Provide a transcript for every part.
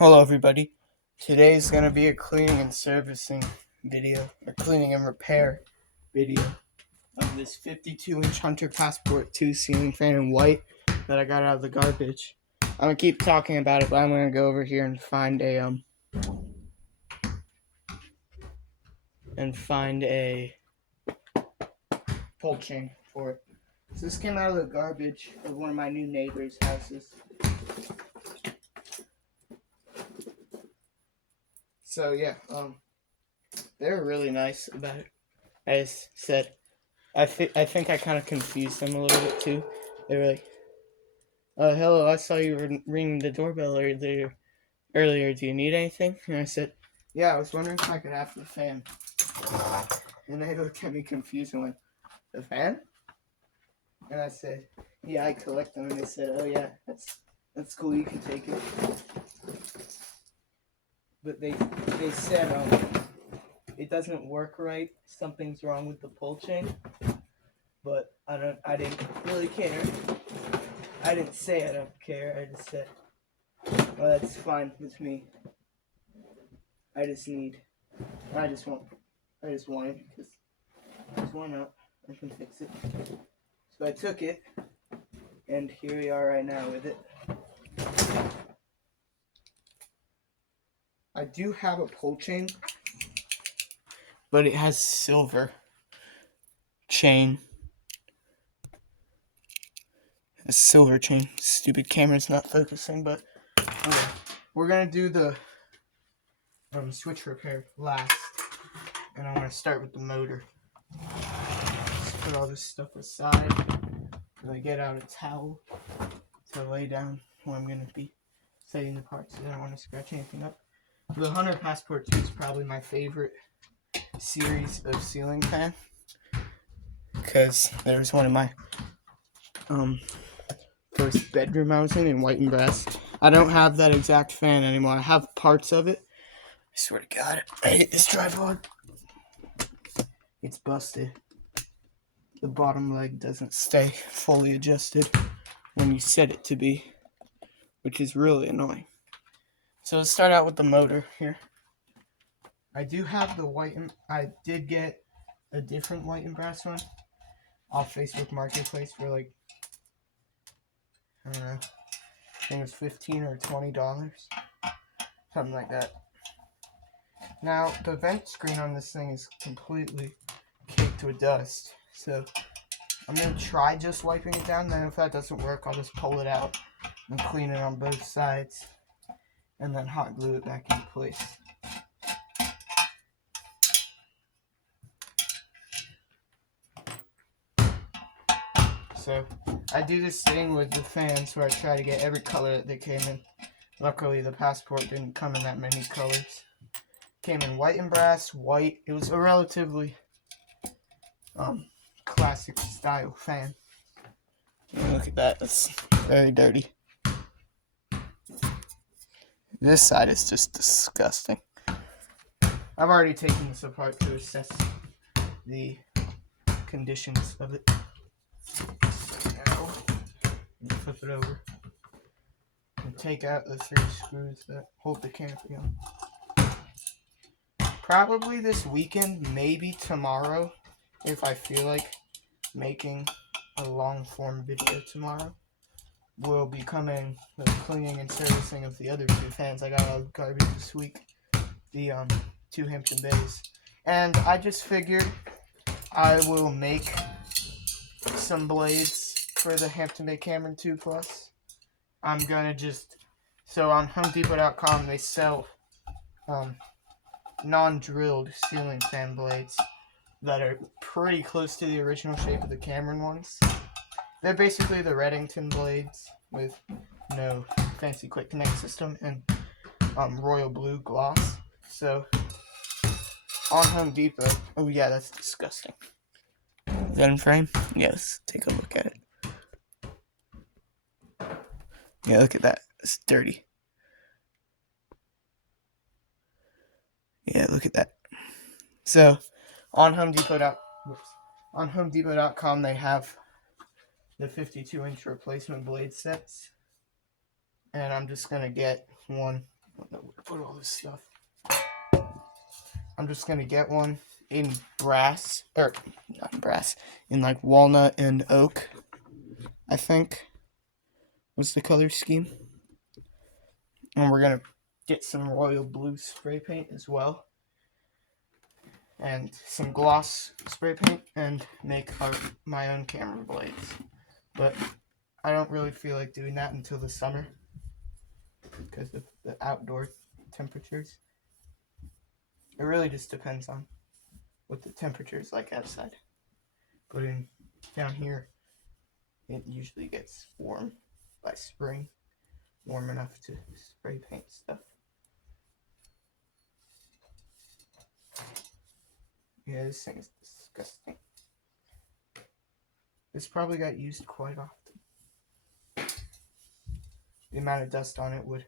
Hello everybody. Today's going to be a cleaning and servicing video, or cleaning and repair video of this 52-inch Hunter Passport 2 ceiling fan in white that I got out of the garbage. I'm going to keep talking about it, but I'm going to go over here and find a pull chain for it. So this came out of the garbage of one of my new neighbor's houses. So yeah, they were really nice about it. I just said, I think I kind of confused them a little bit too. They were like, hello, I saw you were ringing the doorbell earlier. Do you need anything?" And I said, "Yeah, I was wondering if I could have the fan." And they looked at me confused and went, "The fan?" And I said, "Yeah, I collect them." And they said, "Oh yeah, that's cool. You can take it." But they said it doesn't work right. Something's wrong with the pull chain. But I didn't really care. I didn't say I don't care. I just said, "Well, that's fine with me. I just want it because why not? I can fix it." So I took it, and here we are right now with it. I do have a pull chain, but it has silver chain. A silver chain. Stupid camera's not focusing, but okay. We're gonna do the switch repair last, and I'm gonna start with the motor. Just put all this stuff aside, and I get out a towel to lay down where I'm gonna be setting the parts. I don't want to scratch anything up. The Hunter Passport 2 is probably my favorite series of ceiling fan, because there was one in my first bedroom I was in white and brass. I don't have that exact fan anymore. I have parts of it. I swear to God, I hate this tripod. It's busted. The bottom leg doesn't stay fully adjusted when you set it to be, which is really annoying. So let's start out with the motor here. I do have the white, and I did get a different white and brass one off Facebook Marketplace for like, I don't know, I think it was $15 or $20, something like that. Now the vent screen on this thing is completely caked with dust, so I'm gonna try just wiping it down. Then if that doesn't work, I'll just pull it out and clean it on both sides, and then hot glue it back into place. So I do this thing with the fans where I try to get every color that they came in. Luckily the Passport didn't come in that many colors. Came in white and brass, white. It was a relatively classic style fan. Look at that, that's very dirty. This side is just disgusting. I've already taken this apart to assess the conditions of it. Now, flip it over and take out the 3 screws that hold the canopy on. Probably this weekend, maybe tomorrow, if I feel like making a long form video tomorrow, will be coming the cleaning and servicing of the other 2 fans I got out of garbage this week, the 2 Hampton Bays. And I just figured I will make some blades for the Hampton Bay Cameron 2 Plus. I'm gonna so on HomeDepot.com they sell non-drilled ceiling fan blades that are pretty close to the original shape of the Cameron ones. They're basically the Redington blades with no fancy quick connect system and royal blue gloss. So on Home Depot, oh yeah, that's disgusting. Zen frame? Yes, take a look at it. Yeah, look at that. It's dirty. Yeah, look at that. So on HomeDepot.com they have the 52-inch replacement blade sets, and I'm just gonna get one don't know where to put all this stuff. I'm just gonna get one in brass, or not in brass, in like walnut and oak, I think was the color scheme. And we're gonna get some royal blue spray paint as well, and some gloss spray paint, and make my own camera blades. But I don't really feel like doing that until the summer because of the outdoor temperatures. It really just depends on what the temperature is like outside. But down here, it usually gets warm by spring, warm enough to spray paint stuff. Yeah, this thing is disgusting. This probably got used quite often. The amount of dust on it would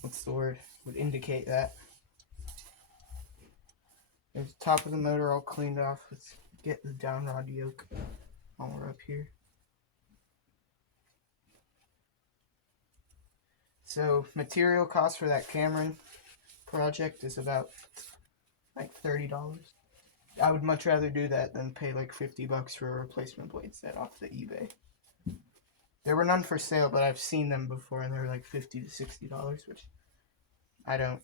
what's the word? Would indicate that. There's the top of the motor all cleaned off. Let's get the down rod yoke while we're up here. So material cost for that Cameron project is about like $30. I would much rather do that than pay like $50 for a replacement blade set off the eBay. There were none for sale, but I've seen them before, and they were like $50 to $60, which I don't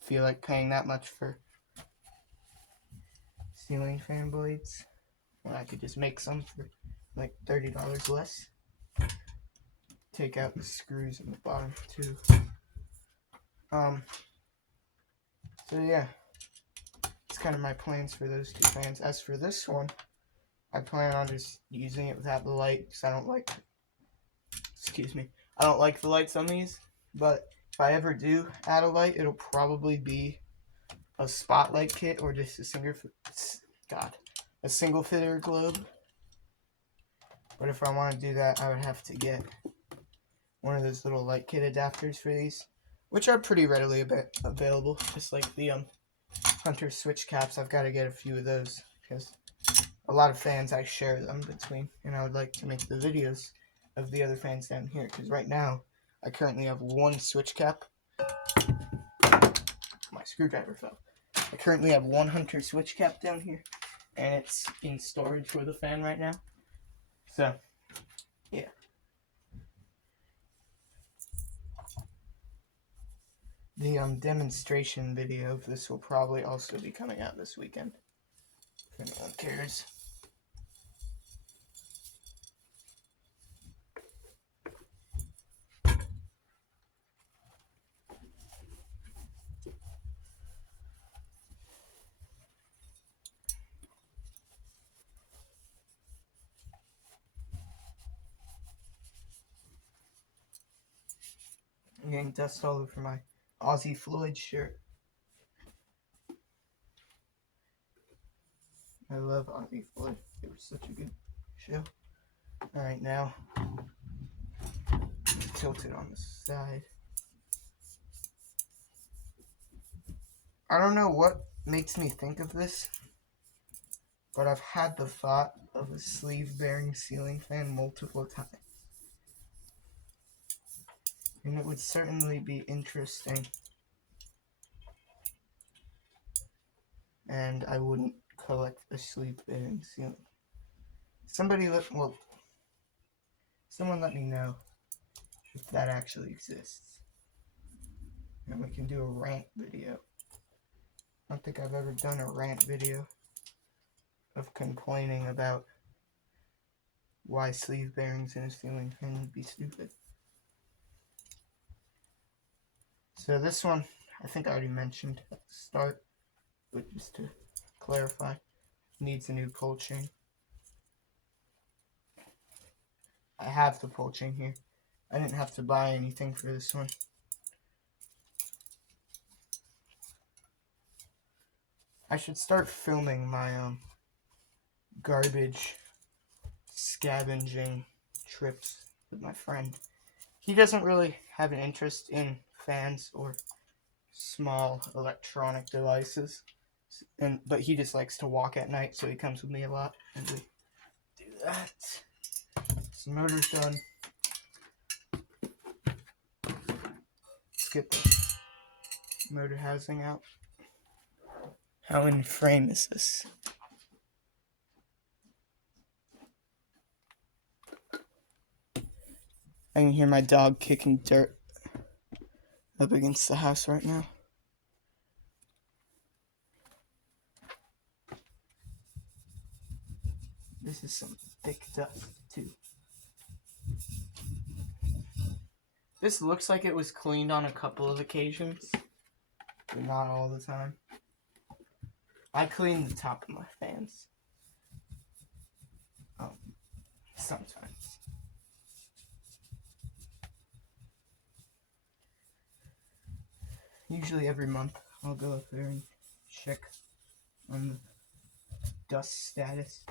feel like paying that much for ceiling fan blades when I could just make some for like $30 less. Take out the screws in the bottom too. So yeah, it's kind of my plans for those two fans. As for this one, I plan on just using it without the light because I don't like the lights on these. But if I ever do add a light, it'll probably be a spotlight kit or just a single fitter globe. But if I want to do that, I would have to get one of those little light kit adapters for these, which are pretty readily available, just like the Hunter switch caps. I've got to get a few of those because a lot of fans I share them between, and I would like to make the videos of the other fans down here because right now I currently have one switch cap. My screwdriver fell. I currently have one Hunter switch cap down here, and it's in storage for the fan right now. So, yeah. The demonstration video of this will probably also be coming out this weekend, if anyone cares. I'm getting dust all over my Ozzy Floyd shirt. I love Ozzy Floyd. It was such a good show. Alright, now tilt it on the side. I don't know what makes me think of this, but I've had the thought of a sleeve bearing ceiling fan multiple times. And it would certainly be interesting. And I wouldn't collect a sleeve bearing ceiling. Someone let me know if that actually exists. And we can do a rant video. I don't think I've ever done a rant video of complaining about why sleeve bearings in a ceiling fan would be stupid. So this one, I think I already mentioned at the start, but just to clarify, needs a new pull chain. I have the pull chain here. I didn't have to buy anything for this one. I should start filming my garbage scavenging trips with my friend. He doesn't really have an interest in fans or small electronic devices, but he just likes to walk at night, so he comes with me a lot, and we do that. So the motor's done. get the motor housing out. How in frame is this? I can hear my dog kicking dirt up against the house right now. This is some thick dust, too. This looks like it was cleaned on a couple of occasions, but not all the time. I clean the top of my fans. Sometimes. Usually every month, I'll go up there and check on the dust status.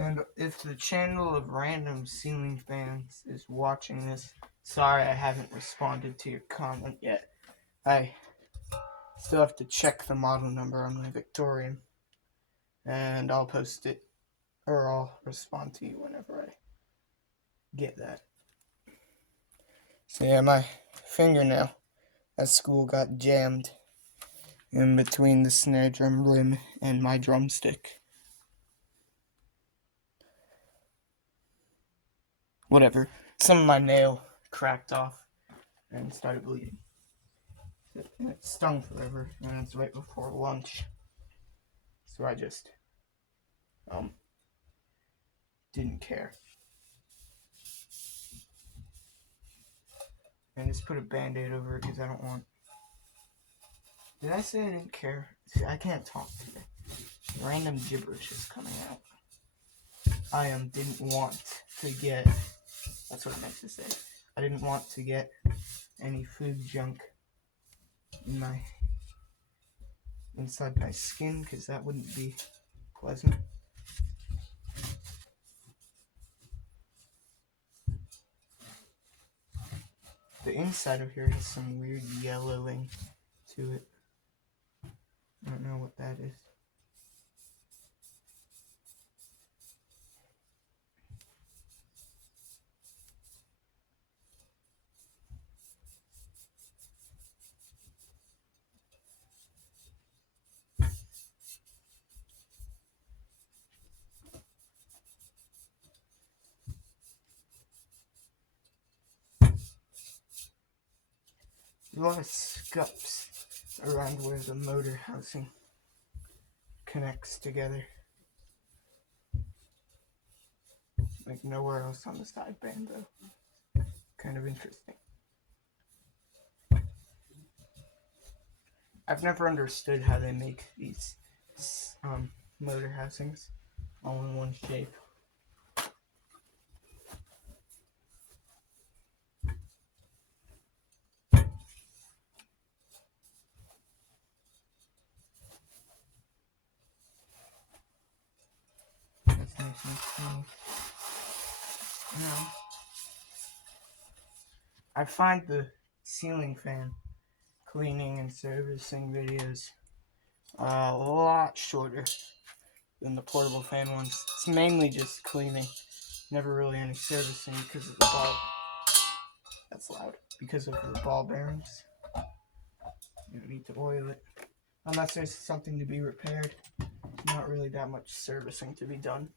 And if the channel of random ceiling fans is watching this, sorry I haven't responded to your comment yet. I still have to check the model number on my Victorian, and I'll post it, or I'll respond to you whenever I get that. So yeah, my fingernail at school got jammed in between the snare drum rim and my drumstick. Whatever. Some of my nail cracked off and started bleeding. And it stung forever, and it's right before lunch. So I just didn't care. And just put a band-aid over it because I don't want... Did I say I didn't care? See, I can't talk today. Random gibberish is coming out. I didn't want to get... That's what I meant to say. I didn't want to get any food junk in inside my skin, because that wouldn't be pleasant. The inside of here has some weird yellowing to it. I don't know what that is. A lot of scups around where the motor housing connects together. Like nowhere else on the side band though. Kind of interesting. I've never understood how they make these motor housings all in one shape. That's nice and clean. Now, I find the ceiling fan cleaning and servicing videos a lot shorter than the portable fan ones. It's mainly just cleaning, never really any servicing because of the ball. That's loud. Because of the ball bearings. You don't need to oil it. Unless there's something to be repaired. Not really that much servicing to be done.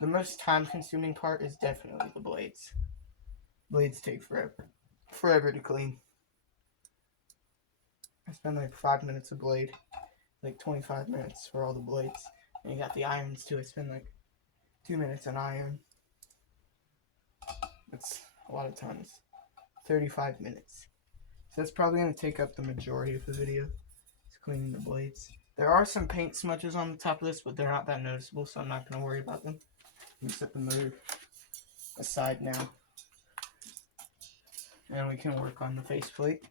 The most time-consuming part is definitely the blades. Blades take forever to clean. I spend like 5 minutes a blade, like 25 minutes for all the blades. And you got the irons too. I spend like 2 minutes an iron. That's a lot of times. 35 minutes. So that's probably going to take up the majority of the video. It's cleaning the blades. There are some paint smudges on the top of this, but they're not that noticeable, so I'm not going to worry about them. Let me set the motor aside now. And we can work on the faceplate.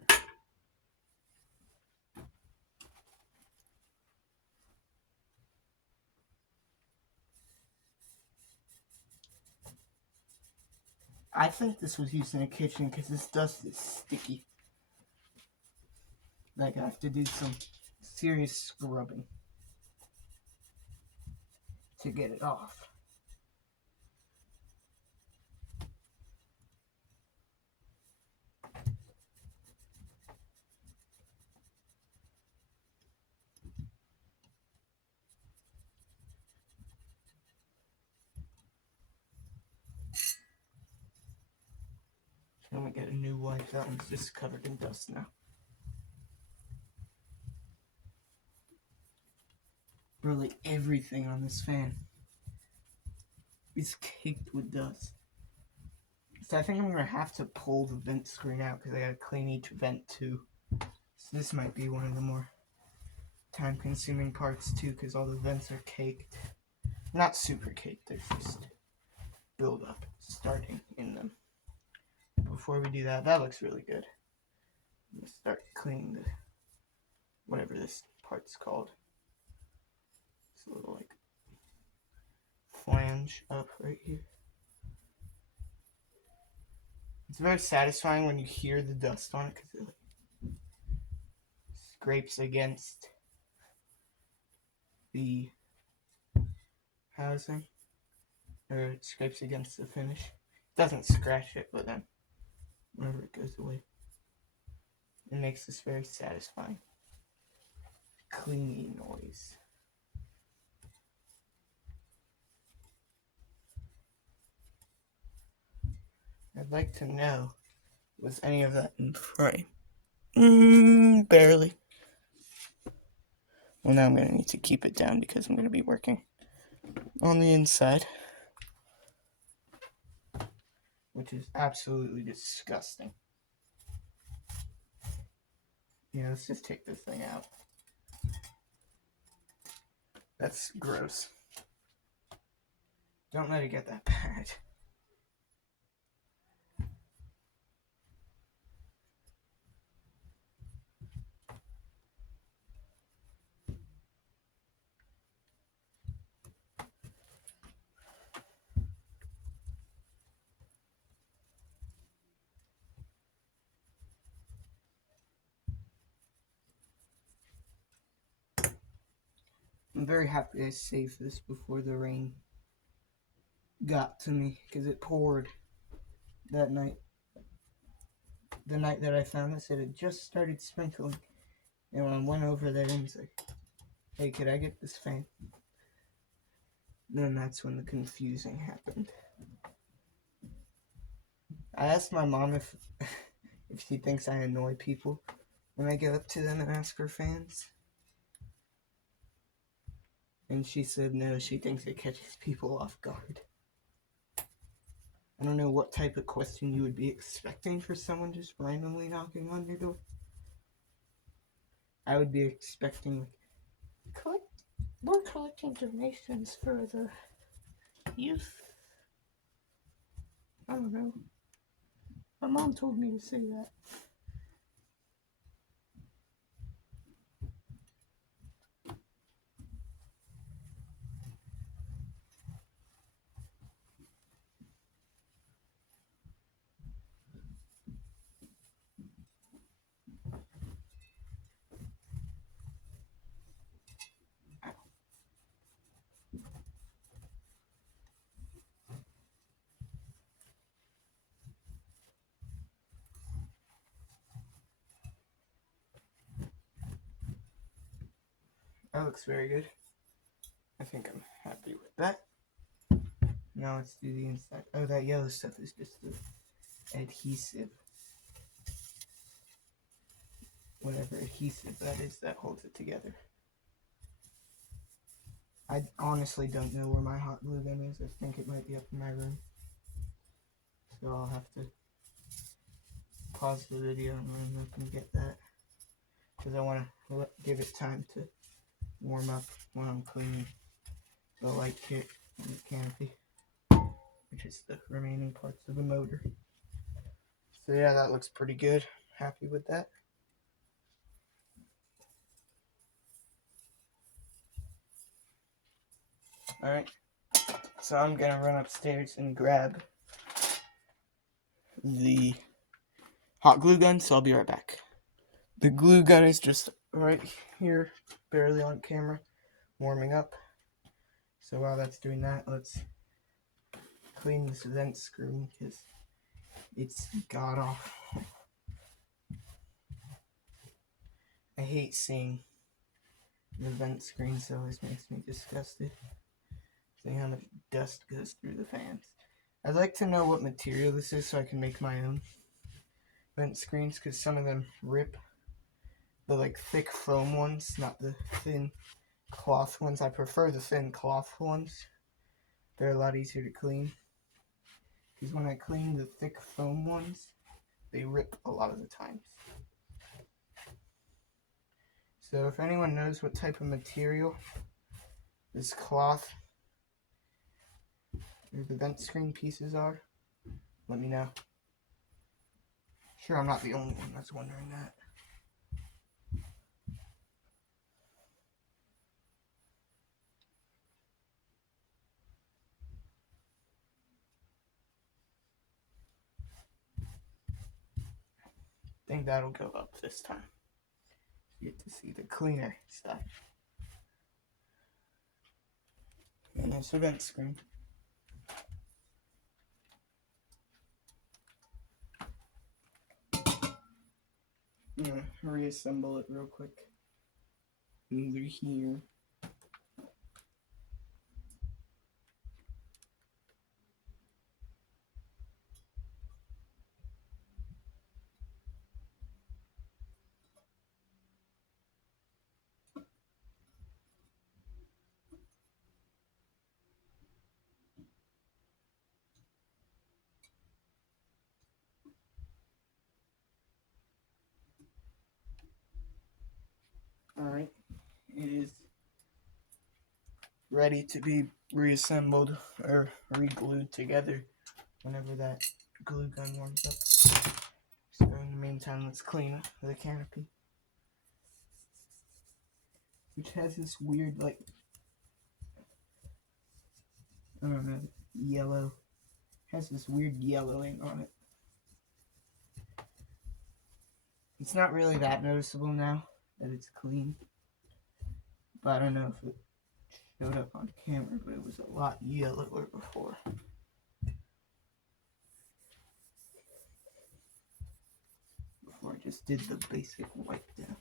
I think this was used in a kitchen because this dust is sticky. Like, I have to do some serious scrubbing to get it off. I'm gonna get a new wipe. That one's just covered in dust now. Bro, like everything on this fan is caked with dust. So I think I'm gonna have to pull the vent screen out because I gotta clean each vent too. So this might be one of the more time-consuming parts too, because all the vents are caked. Not super caked, they're just build up starting in them. Before we do that, that looks really good. I'm gonna start cleaning the whatever this part's called. It's a little like flange up right here. It's very satisfying when you hear the dust on it because it like scrapes against the housing, or it scrapes against the finish. It doesn't scratch it, but then whenever it goes away, it makes this very satisfying cleaning noise. I'd like to know, was any of that in frame? Barely. Well, now I'm going to need to keep it down because I'm going to be working on the inside, which is absolutely disgusting. Yeah, let's just take this thing out. That's gross. Don't let it get that bad. I'm very happy I saved this before the rain got to me, because it poured that night. The night that I found this, it had just started sprinkling. And when I went over there and was like, hey, could I get this fan? Then that's when the confusing happened. I asked my mom if she thinks I annoy people when I go up to them and ask for fans. And she said no, she thinks it catches people off guard. I don't know what type of question you would be expecting for someone just randomly knocking on your door. I would be expecting, like, we're collecting donations for the youth. I don't know. My mom told me to say that. That looks very good. I think I'm happy with that. Now let's do the inside. Oh, that yellow stuff is just the adhesive. Whatever adhesive that is that holds it together. I honestly don't know where my hot glue gun is. I think it might be up in my room. So I'll have to pause the video and run up and get that. Because I want to give it time to warm up when I'm cleaning the light kit and the canopy, which is the remaining parts of the motor. So yeah, that looks pretty good. Happy with that. Alright, so I'm gonna run upstairs and grab the hot glue gun, so I'll be right back. The glue gun is just right here, barely on camera, warming up. So while that's doing that, let's clean this vent screen because it's god awful. I hate seeing the vent screen, so this makes me disgusted. See how much dust goes through the fans. I'd like to know what material this is so I can make my own vent screens, because some of them rip. The like thick foam ones, not the thin cloth ones. I prefer the thin cloth ones. They're a lot easier to clean. Because when I clean the thick foam ones, they rip a lot of the times. So if anyone knows what type of material this cloth or the vent screen pieces are, let me know. Sure, I'm not the only one that's wondering that. I think that'll go up this time. You get to see the cleaner stuff. And there's the vent screen. I'm gonna reassemble it real quick. Either here. Alright, it is ready to be reassembled or re-glued together whenever that glue gun warms up. So in the meantime, let's clean the canopy, which has this weird, like, I don't know, yellow. It has this weird yellowing on it. It's not really that noticeable now that it's clean, but I don't know if it showed up on camera, but it was a lot yellower before. Before I just did the basic wipe down.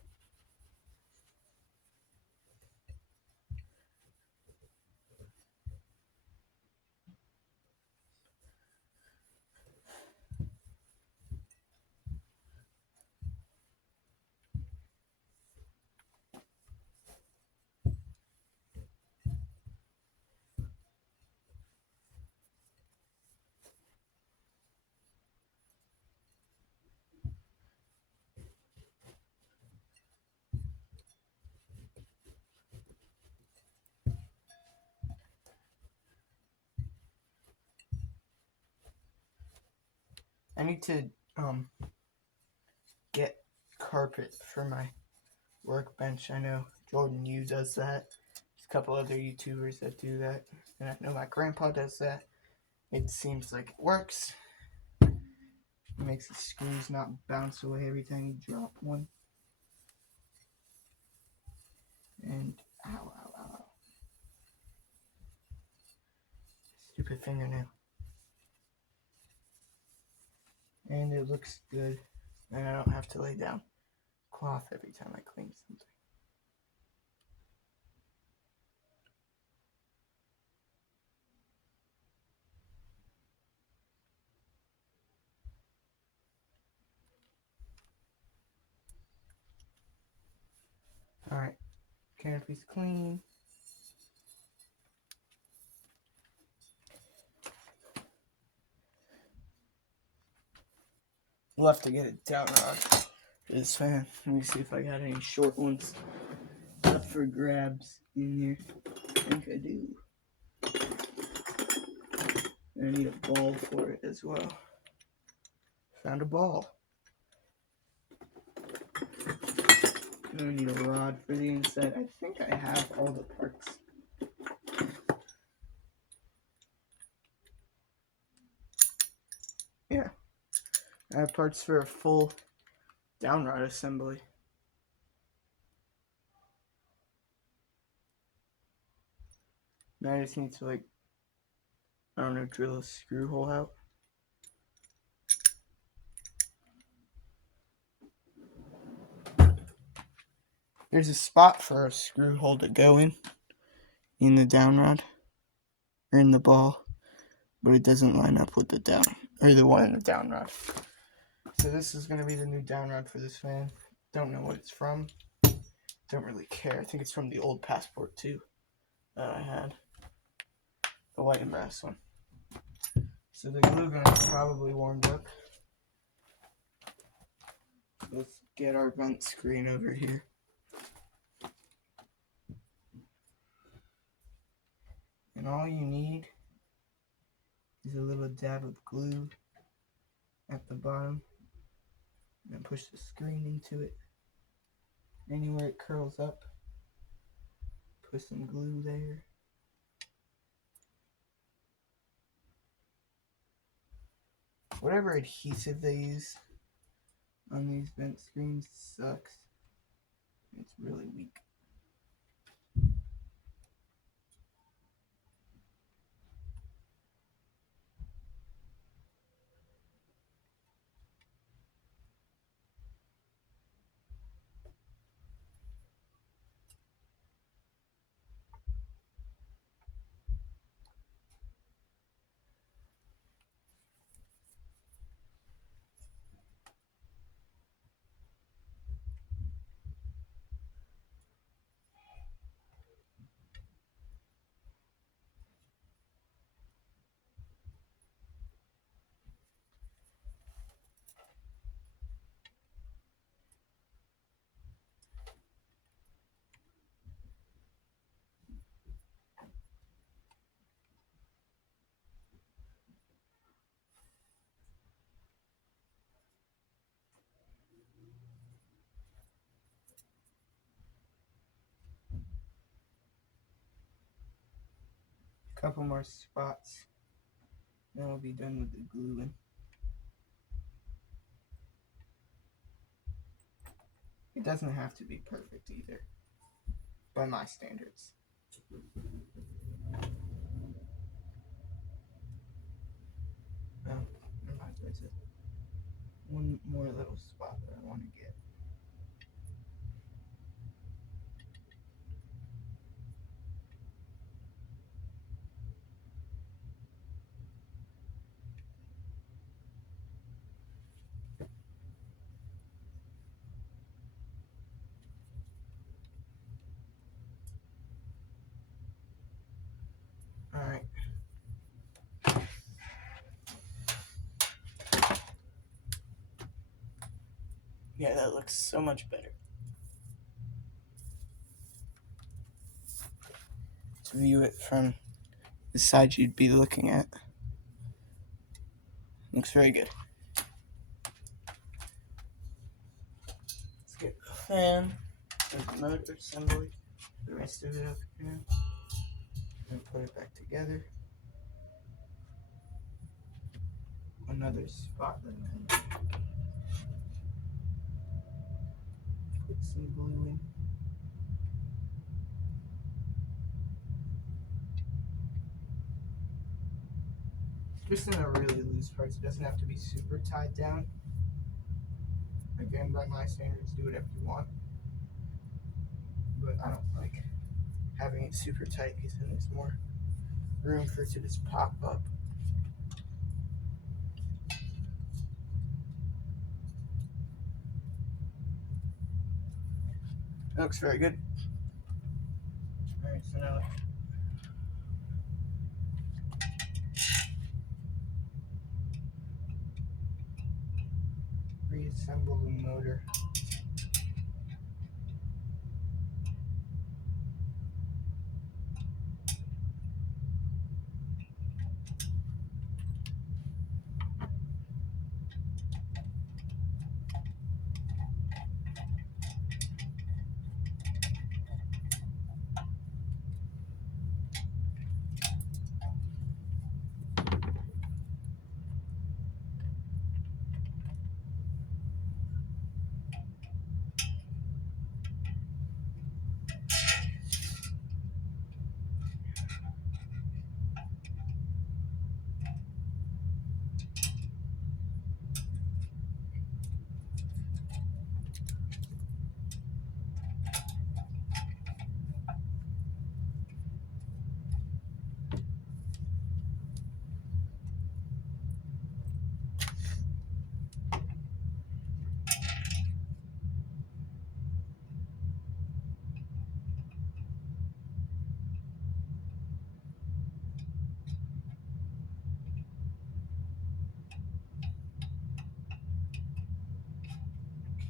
I need to get carpet for my workbench. I know Jordan Yu does that. There's a couple other YouTubers that do that. And I know my grandpa does that. It seems like it works. It makes the screws not bounce away every time you drop one. And ow, ow, ow, ow. Stupid fingernail. And it looks good. And I don't have to lay down cloth every time I clean something. Alright, canopy's clean. We'll have to get a down rod for this fan. Let me see if I got any short ones up for grabs in here. I think I do. I need a ball for it as well. Found a ball. I need a rod for the inside. I think I have all the parts. Yeah. I have parts for a full downrod assembly. Now I just need to, like, I don't know, drill a screw hole out. There's a spot for a screw hole to go in the downrod, or in the ball, but it doesn't line up with the down, or the one in the downrod. So this is going to be the new downrod for this fan. Don't know what it's from. Don't really care. I think it's from the old Passport 2 that I had. The white and brass one. So the glue gun is probably warmed up. Let's get our vent screen over here. And all you need is a little dab of glue at the bottom. And then push the screen into it. Anywhere it curls up, put some glue there. Whatever adhesive they use on these vent screens sucks. It's really weak. Couple more spots, then we'll be done with the gluing. It doesn't have to be perfect either, by my standards. Never mind, there's one more little spot that I want to get. Alright. Yeah, that looks so much better. Let's view it from the side you'd be looking at. Looks very good. Let's get the fan, the motor assembly, the rest of it up here, and put it back together. Another spot that I put some glue in. Just in a really loose part, so it doesn't have to be super tied down. Again, by my standards, do whatever you want. But I don't like having it super tight because then there's more room for it to just pop up. That looks very good. Alright, so now reassemble the motor.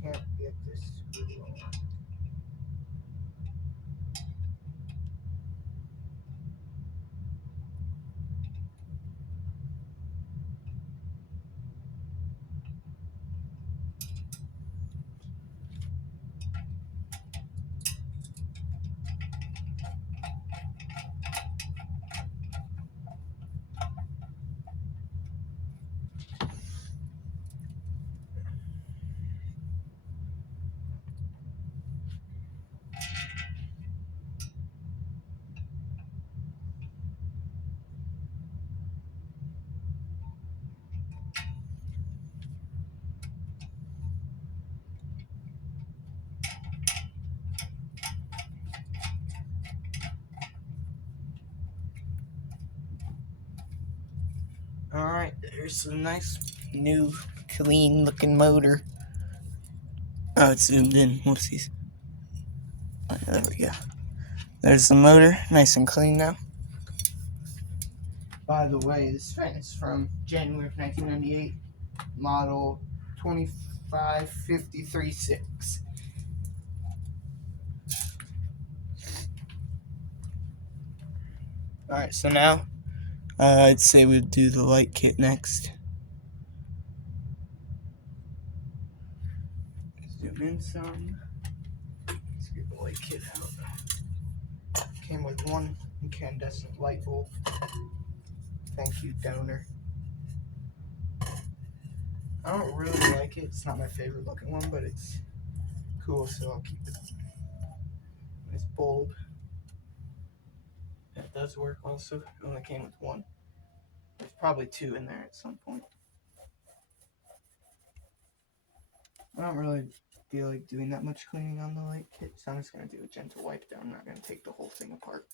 can't get this screw on. Alright, there's a nice new clean looking motor. Oh, it's zoomed in. Whoopsies. Oh, there we go. There's the motor, nice and clean now. By the way, this fan is from January of 1998, model 25536. Alright, so now I'd say we'd do the light kit next. Zoom in some. Let's get the light kit out. Came with one incandescent light bulb. Thank you, donor. I don't really like it. It's not my favorite looking one, but it's cool, so I'll keep it. Nice bulb. That does work also. It only came with one. There's probably two in there at some point. I don't really feel like doing that much cleaning on the light kit, so I'm just going to do a gentle wipe down. I'm not going to take the whole thing apart.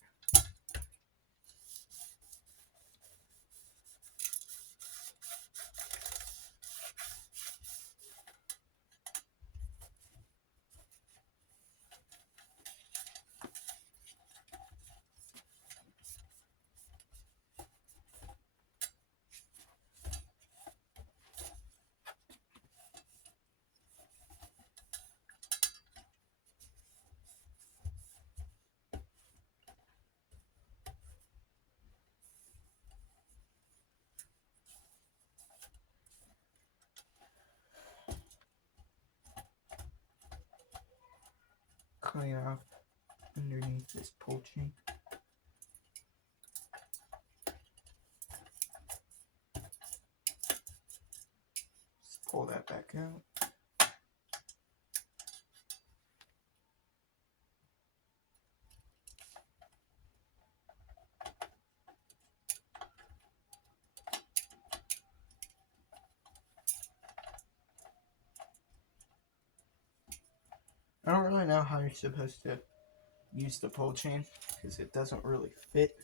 Clean off underneath this pull chain. Just pull that back out. I don't really know how you're supposed to use the pull chain because it doesn't really fit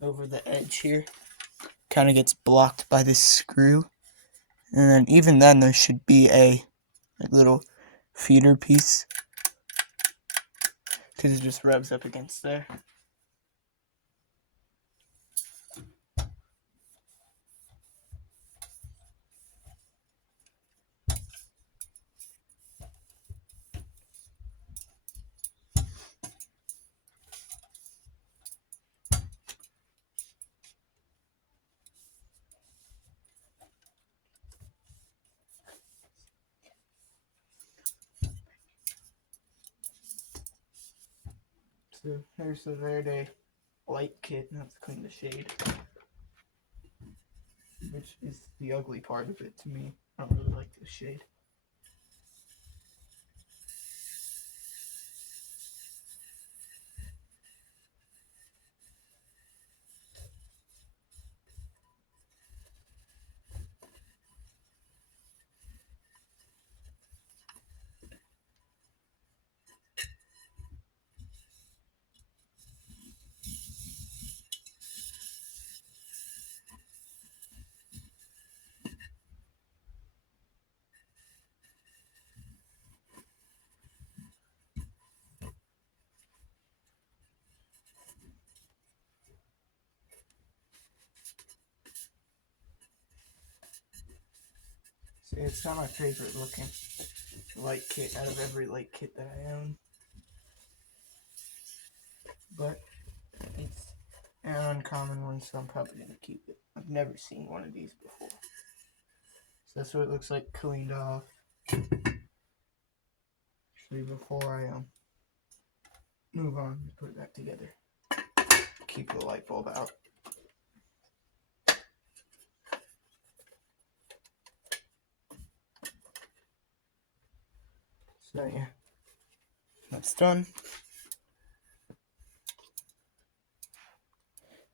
over the edge here. Kind of gets blocked by this screw, and then even then there should be a little feeder piece because it just rubs up against there. So here's the Verde light kit. Now to clean the shade, which is the ugly part of it to me. I don't really like this shade. See, it's not my favorite looking. light kit out of every light kit that I own. But it's an uncommon one, so I'm probably going to keep it. I've never seen one of these before. So that's what it looks like cleaned off. Actually, before I move on, put it back together. Keep the light bulb out. So yeah, that's done.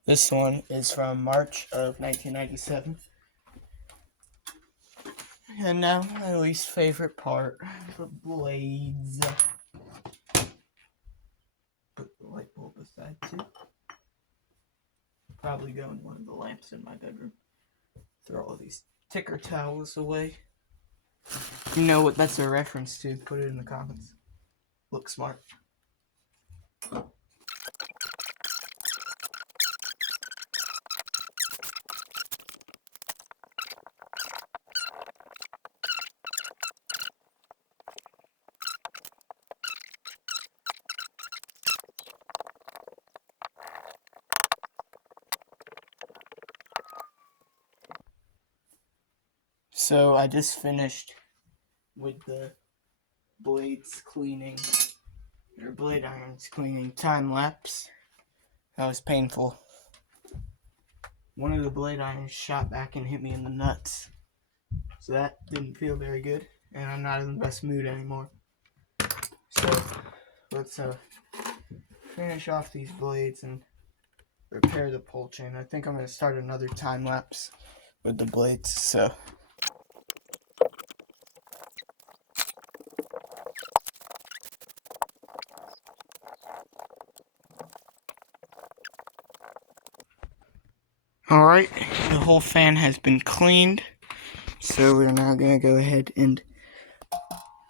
This one is from March of 1997. And now my least favorite part, the blades. Put the light bulb aside too. Probably go in one of the lamps in my bedroom. Throw all these ticker towels away. You know what that's a reference to, put it in the comments. Look smart. So I just finished with the blades cleaning, or blade irons cleaning time lapse. That was painful. One of the blade irons shot back and hit me in the nuts. So that didn't feel very good, and I'm not in the best mood anymore. So let's finish off these blades and repair the pull chain. I think I'm going to start another time lapse with the blades, so. Alright, the whole fan has been cleaned, so we're now going to go ahead and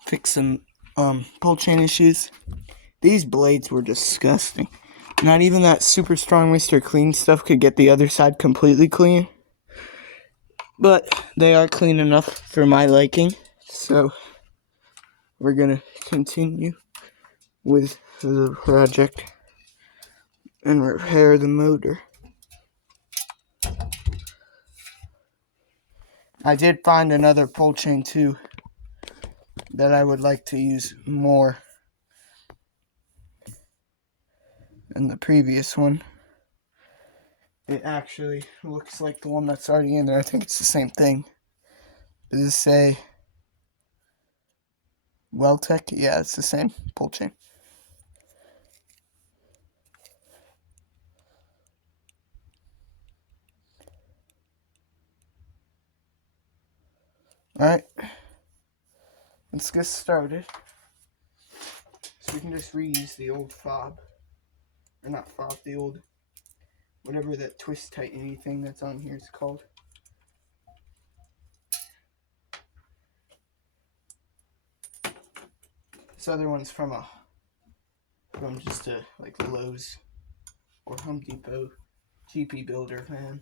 fix some pull chain issues. These blades were disgusting. Not even that super strong Mr. Clean stuff could get the other side completely clean. But they are clean enough for my liking. So we're going to continue with the project and repair the motor. I did find another pull chain too that I would like to use more than the previous one. It actually looks like the one that's already in there. I think it's the same thing. Does it say Weltec? Yeah, it's the same pull chain. Alright, let's get started. So we can just reuse the old fob. Or not fob, the old, whatever that twist tightening thing that's on here is called. This other one's from just a like Lowe's or Home Depot GP Builder fan.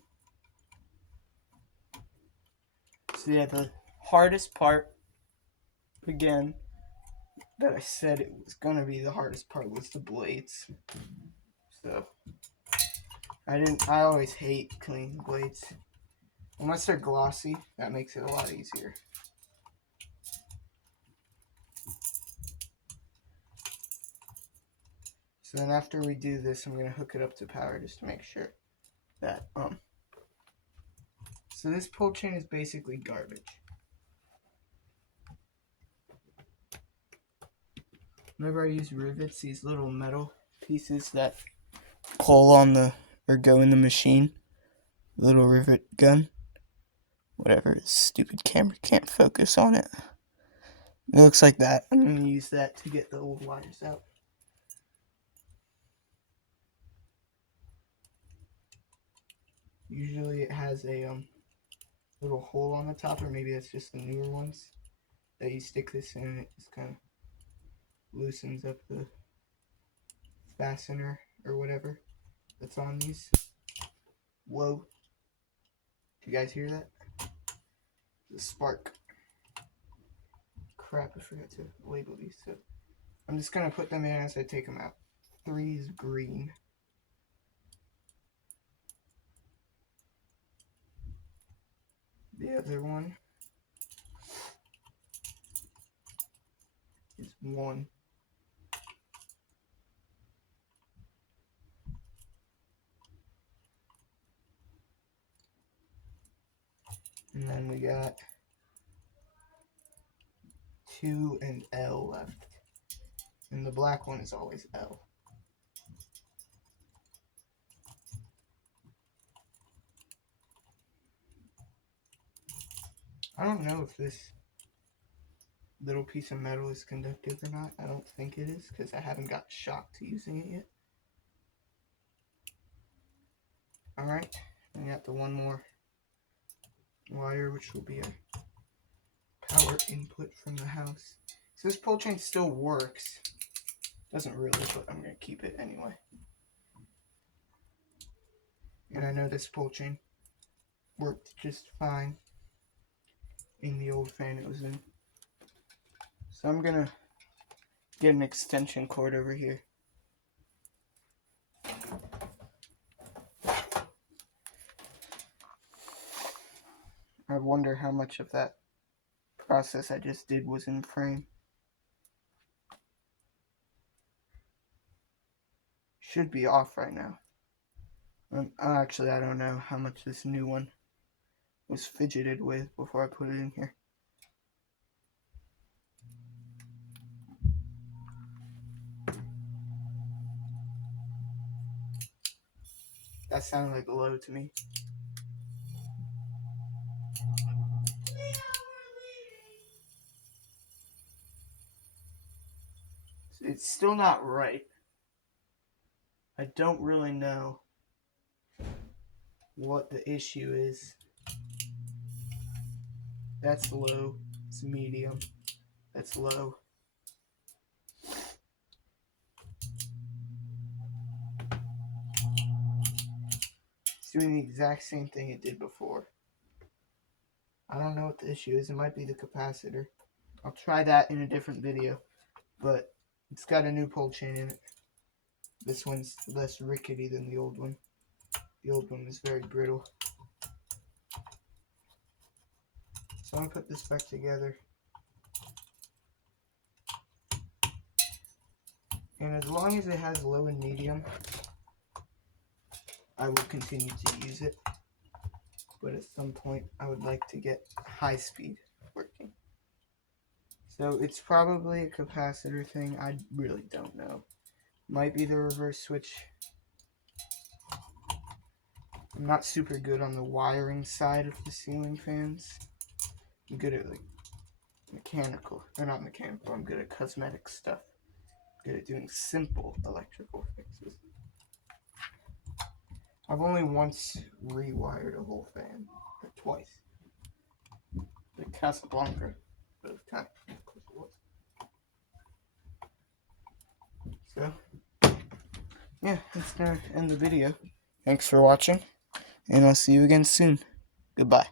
So yeah, the hardest part, again, that I said it was gonna be the hardest part was the blades. So I always hate cleaning blades. Unless they're glossy, that makes it a lot easier. So then after we do this, I'm gonna hook it up to power just to make sure that so this pull chain is basically garbage. Whenever I use rivets, these little metal pieces that pull on the or go in the machine, little rivet gun, whatever, this stupid camera can't focus on it. It looks like that. I'm gonna use that to get the old wires out. Usually it has a little hole on the top, or maybe that's just the newer ones that you stick this in and it just kind of loosens up the fastener or whatever that's on these. Whoa. Do you guys hear that? The spark. crap, I forgot to label these. So I'm just going to put them in as I take them out. 3 is green. The other one is 1. And then we got 2 and L left. And the black one is always L. I don't know if this little piece of metal is conductive or not. I don't think it is because I haven't got shocked to using it yet. Alright, we got the one more wire, which will be a power input from the house. So this pole chain still works. Doesn't really, but I'm going to keep it anyway. And I know this pole chain worked just fine in the old fan it was in. So I'm going to get an extension cord over here. I wonder how much of that process I just did was in frame. Should be off right now. Actually, I don't know how much this new one was fidgeted with before I put it in here. That sounded like low to me. It's still not right. I don't really know what the issue is. That's low. It's medium. That's low. It's doing the exact same thing it did before. I don't know what the issue is. It might be the capacitor. I'll try that in a different video. But it's got a new pole chain in it. This one's less rickety than the old one. The old one was very brittle. So I'm going to put this back together. And as long as it has low and medium, I will continue to use it. But at some point, I would like to get high speed working. So it's probably a capacitor thing. I really don't know. Might be the reverse switch. I'm not super good on the wiring side of the ceiling fans. I'm good at like mechanical, or not mechanical, I'm good at cosmetic stuff. I'm good at doing simple electrical fixes. I've only once rewired a whole fan, or twice. The Casablanca, but it's kind of close it was. So, yeah, that's gonna end the video. Thanks for watching, and I'll see you again soon. Goodbye.